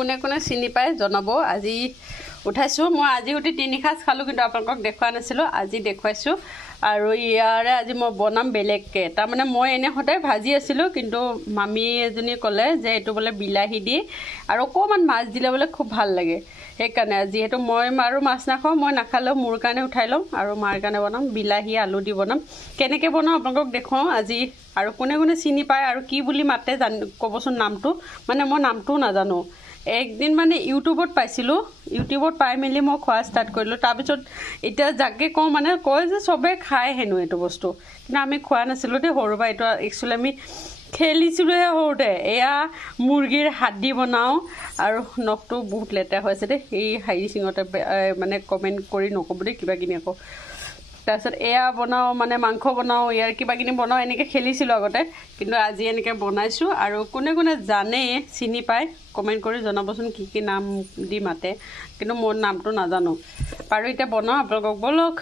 কোনে কোনে চিনি পায় জনাব আজি উঠাইছোঁ মই আজি উঠি 3 সাঁজ খালোঁ কিন্তু আপোনালোকক দেখুৱা নাছিলোঁ আজি দেখুৱাইছোঁ আৰু ইয়াৰে আজি মই বনাম বেলেগকৈ তাৰমানে মই এনে সদায় ভাজি আছিলোঁ কিন্তু মামী এজনী ক'লে যে এইটো বোলে বিলাহী দি আৰু অকণমান মাছ দিলে বোলে খুব ভাল লাগে সেইকাৰণে যিহেতু মই আৰু মাছ নাখাওঁ মই নাখালেও মোৰ কাৰণে উঠাই ল'ম আৰু মাৰ কাৰণে বনাম বিলাহী আলু দি বনাম কেনেকৈ বনাওঁ আপোনালোকক দেখুৱাওঁ আজি আৰু কোনে কোনে চিনি পায় আৰু কি বুলি মাতে ক'বচোন নামটো মানে মই নামটোও নাজানো একদিন মানে ইউটিউবত পাইছিলোঁ ইউটিউবত পাই মেলি মই খোৱা ষ্টাৰ্ট কৰিলোঁ তাৰপিছত এতিয়া যাকে কওঁ মানে কয় যে চবে খায় হেনো এইটো বস্তু কিন্তু আমি খোৱা নাছিলোঁ দেই সৰুৰ পৰা এইটো একচুৱেলি আমি খেলিছিলোঁহে সৰুতে এয়া মুৰ্গীৰ হাড্ডি বনাওঁ আৰু নখটো বহুত লেতেৰা হৈ আছে দেই এই হেৰি চিঙতে মানে কমেণ্ট কৰি নক'ব দেই কিবা কিনি আকৌ তাৰপিছত এয়া বনাওঁ মানে মাংস বনাওঁ ইয়াৰ কিবা কিনি বনাওঁ এনেকৈ খেলিছিলোঁ আগতে কিন্তু আজি এনেকৈ বনাইছোঁ আৰু কোনে কোনে জানে চিনি পায় কমেণ্ট কৰি জনাবচোন কি কি নাম দি মাতে কিন্তু মোৰ নামটো নাজানো আৰু এতিয়া বনাওঁ আপোনালোকক ব'লক